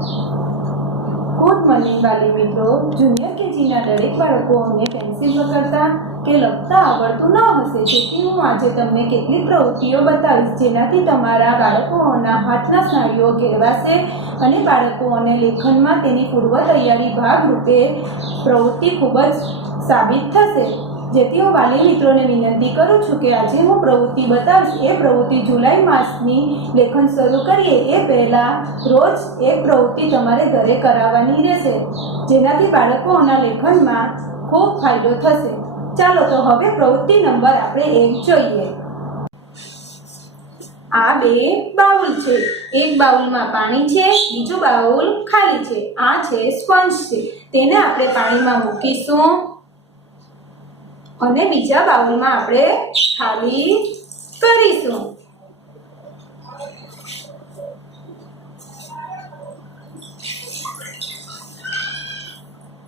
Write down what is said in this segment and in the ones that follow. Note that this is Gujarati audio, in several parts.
ગુડ મોર્નિંગ વાલી મિત્રો। જુનિયર કેજીના દરેક બાળકોને પેન્સિલ પકડતા કે લખતા આવડતું ન હશે, તેથી હું આજે તમને કેટલીક પ્રવૃત્તિઓ બતાવીશ, જેનાથી તમારા બાળકોના હાથના સ્નાયુઓ કેળવાશે અને બાળકોને લેખનમાં તેની પૂર્વ તૈયારી ભાગરૂપે પ્રવૃત્તિ ખૂબ જ સાબિત થશે। જેથી હું વાલી મિત્રોને વિનંતી કરું છું કે આજે હું પ્રવૃત્તિ બતાવીશ એ પ્રવૃત્તિ જુલાઈ માસની લેખન શરૂ કરીએ એ પહેલાં રોજ એક પ્રવૃત્તિ તમારે ઘરે કરાવવાની રહેશે, જેનાથી બાળકોના લેખનમાં ખૂબ ફાયદો થશે। ચાલો તો હવે પ્રવૃત્તિ નંબર આપણે 1 જોઈએ। આ બે બાઉલ છે, એક બાઉલમાં પાણી છે, બીજું બાઉલ ખાલી છે। આ છે સ્પંજ છે, તેને આપણે પાણીમાં મૂકીશું અને બીજા બાઉલમાં આપણે ખાલી કરીશું।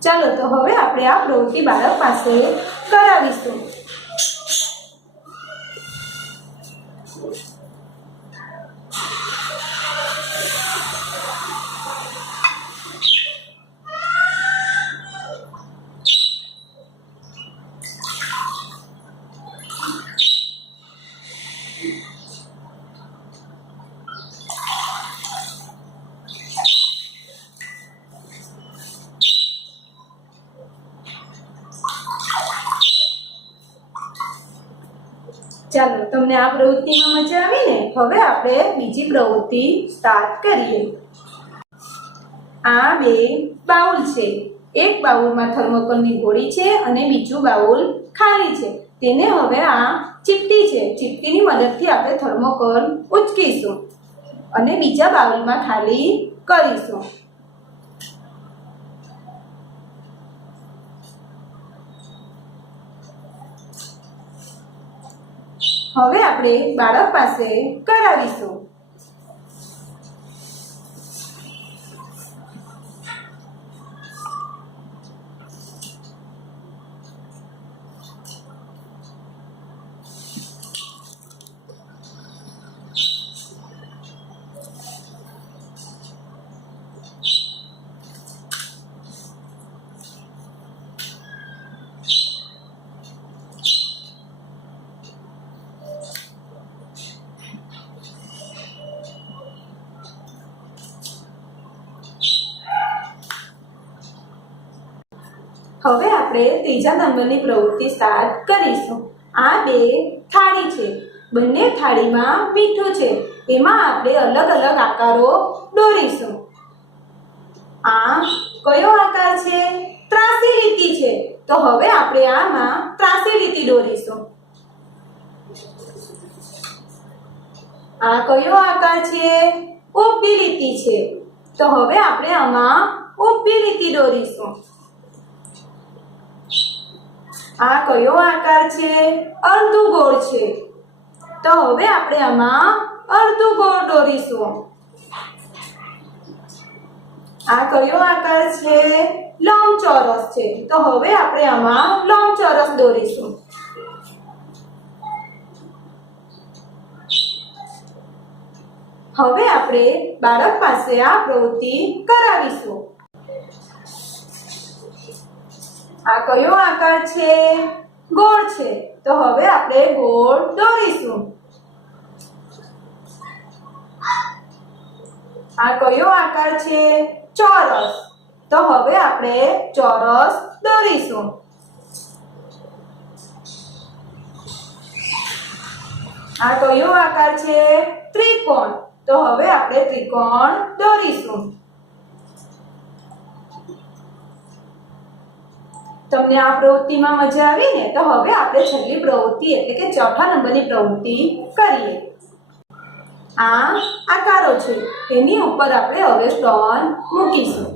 ચાલો તો હવે આપણે આ પ્રવૃત્તિ બાળક પાસે કરાવીશું। ચાલો, તમને આ પ્રવૃત્તિમાં મજા આવી ને? હવે આપણે બીજી પ્રવૃત્તિ સ્ટાર્ટ કરીએ। આ બે બાઉલ છે, એક બાઉલમાં થર્મોકોલની ગોળી છે અને બીજું બાઉલ ખાલી છે। તેને હવે આ ચીપટી છે, ચીપટીની મદદથી આપણે થર્મોકોલ ઉચકીશું અને બીજા બાઉલમાં ખાલી કરીશું। હવે આપણે બાળક પાસે કરાવીશું। હવે આપણે ત્રીજા નંબરની પ્રવૃત્તિ સ્ટાર્ટ કરીશું। આ બે થાળી છે, બંને થાળીમાં મીઠું છે, એમાં આપણે અલગ અલગ આકારો દોરીશું। આ કયો આકાર છે? ત્રાસી લીટી છે, તો હવે આપણે આમાં ત્રાસી લીટી દોરીશું। આ કયો આકાર છે? ઊભી લીટી છે, તો હવે આપણે આમાં ઊભી લીટી દોરીશું। આ કયો આકાર છે? અર્ધગોળ છે, તો હવે આપણે આમાં અર્ધગોળ દોરીશું। આ કયો આકાર છે? લંબચોરસ છે, તો હવે આપણે આમાં લંબચોરસ દોરીશું। હવે આપણે બાળક પાસે આ પ્રવૃત્તિ કરાવીશું। આ કયો આકાર છે? ગોળ છે, તો હવે આપણે ગોળ દોરીશું। આ કયો આકાર છે? ચોરસ, તો હવે આપણે ચોરસ દોરીશું। આ કયો આકાર છે? ત્રિકોણ, તો હવે આપણે ત્રિકોણ દોરીશું। તમને આ પ્રવૃત્તિમાં મજા આવી ને? તો હવે આપણે છેલ્લી પ્રવૃત્તિ એટલે કે ચોથા નંબરની પ્રવૃત્તિ કરીએ। આ આકારો છે, તેની ઉપર આપણે હવે સ્ટોન મૂકીશું।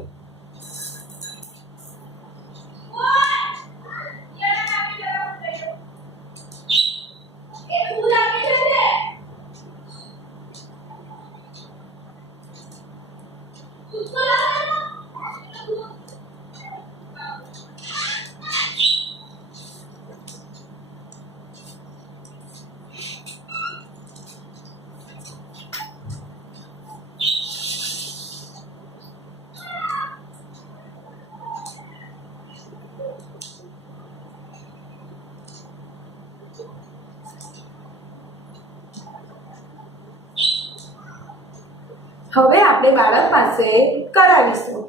આપણે બાળક પાસે કરાવીશું.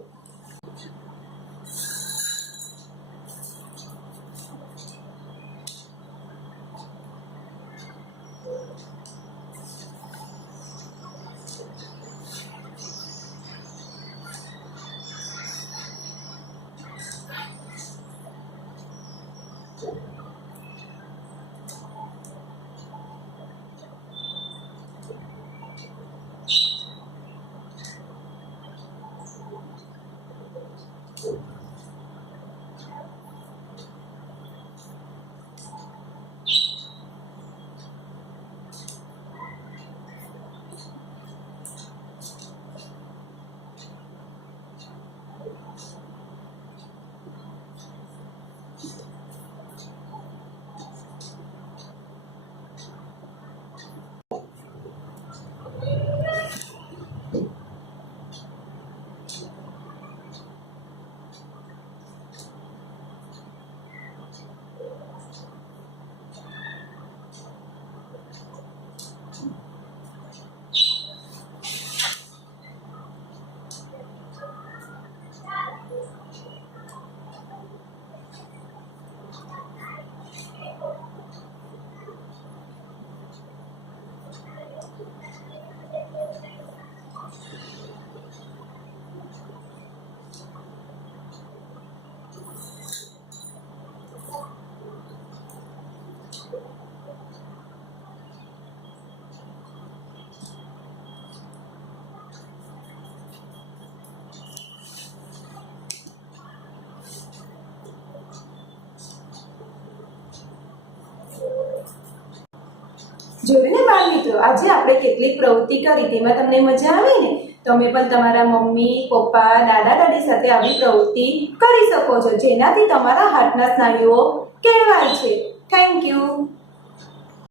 જોયું ને બાળ મિત્રો, આજે આપણે કેટલીક પ્રવૃત્તિ કરી, તેમાં તમને મજા આવી ને? તમે પણ તમારા મમ્મી, પપ્પા, દાદા દાદી સાથે આવી પ્રવૃત્તિ કરી શકો છો, જેનાથી તમારા હાથના સ્નાયુઓ કેળવાય છે. Thank you.